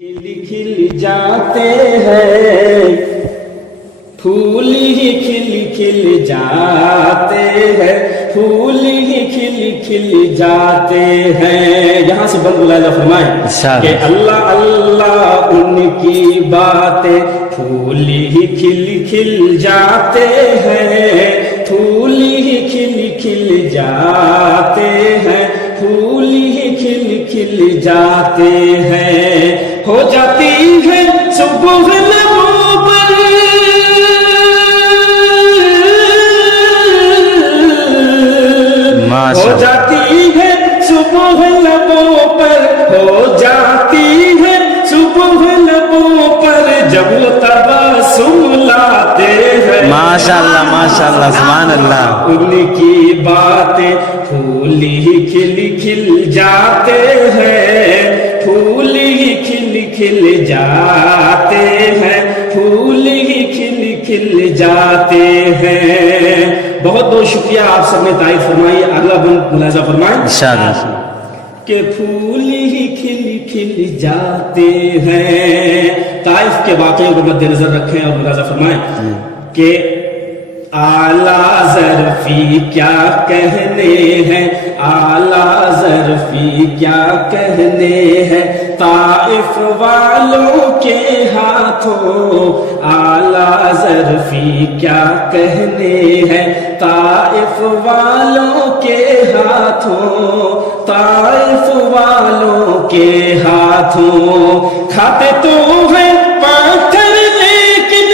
खिल खिल जाते हैं, फूल ही खिल खिल जाते हैं, फूल ही खिल खिल जाते हैं। यहाँ से बंद बुलाया फरमाए कि अल्लाह अल्लाह उनकी बातें, फूल ही खिल खिल जाते हैं, फूल ही खिल खिल जाते हैं, फूल ही खिल खिल जाते हैं। हो जाती है सुबह लबों पर, हो जाती है सुबह लबों पर, हो जाती है सुबह लबों पर, जब वो तबस्सुम लाते हैं। माशाअल्लाह माशाअल्लाह सुभान अल्लाह। उनकी बातें फूल ही खिल खिल जाते हैं, फूल ही खिल खिल जाते हैं, फूल ही खिल खिल जाते हैं। बहुत बहुत शुक्रिया, आप सबने तारीफ फरमाई। अगला बंद मुलाजा फरमाए इंशाअल्लाह कि फूल ही खिल खिल जाते हैं। ताइफ के वाक़े को मद्देनजर रखें और मुलाजा फरमाएं कि आला ज़रफ़ी क्या कहने हैं, आला ज़रफ़ी क्या कहने हैं, ताइफ वालों के हाथों, आला ज़रफ़ी क्या कहने हैं, ताइफ वालों के हाथों, ताइफ वालों के हाथों। खाते तो है पाथर लेकिन,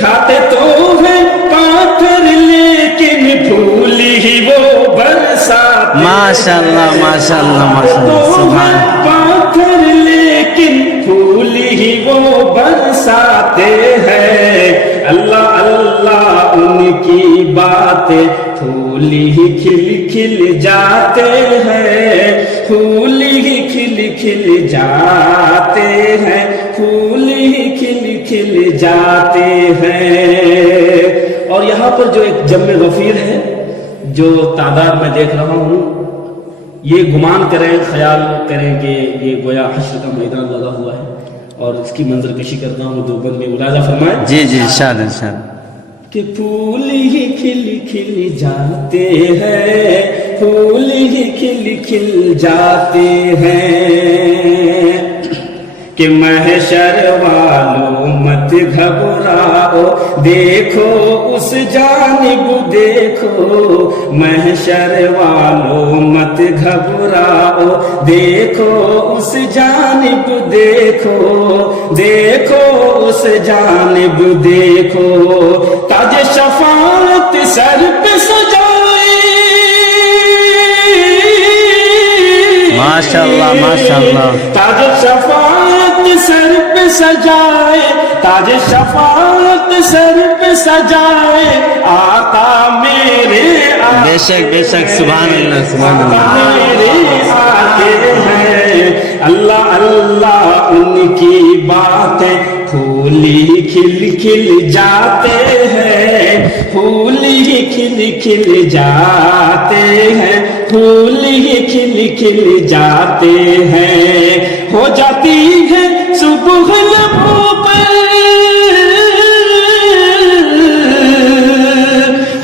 खाते तो है पाथर लेकिन, फूल ही वो बरसाते। माशाअल्लाह माशाअल्लाह माशाअल्लाह सुभान। पाथर लेकिन फूल ही वो बरसाते हैं। अल्लाह अल्लाह उनकी बातें, फूल ही खिल खिल जाते हैं, फूल ही खिल खिल जाते हैं, फूल ही खिल खिल जाते हैं। और यहाँ पर जो एक जम्मे गफीर है, जो तादाद में देख रहा हूँ, ये गुमान करें, ख्याल करें कि ये गोया हश्र का मैदान लगा हुआ है और इसकी मंजर कशी करता हूँ। दो बंद में मुलाजा फरमाए जी जी इंशाअल्लाह इंशाअल्लाह। कि फूल ही खिल खिल जाते हैं, फूल ही खिल खिल जाते हैं। कि महशर वालों मत घबराओ, देखो उस जानिब देखो, महशर वालों मत घबराओ, देखो उस जानिब देखो, देखो उस जानिब देखो। ताज शफाअत सर पे सजाए, माशाअल्लाह माशाअल्लाह। ताज शफाअत सर पे सजाए, ताज शफाअत सर पे सजाए, आका मेरे बेशक बेशक सुभान अल्लाह सुभान अल्लाह। मेरे आके हैं। अल्लाह अल्लाह उनकी बातें, फूल ही खिल खिल जाते हैं, फूल ही खिल खिल जाते हैं, फूल ही खिल खिल जाते हैं। हो जाती है सुबह लबों पर,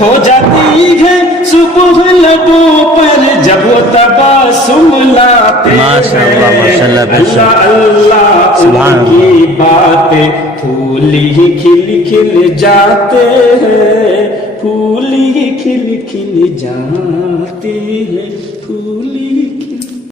हो जाती है सुबह लबों पर, जब वो तबस्सुम लाते हैं। माशाअल्लाह माशाअल्लाह अल्लाह अल्लाह उनकी बातें, फूल ही खिल खिल जाते हैं, फूल ही खिल खिल जाते हैं, फूल ही खिल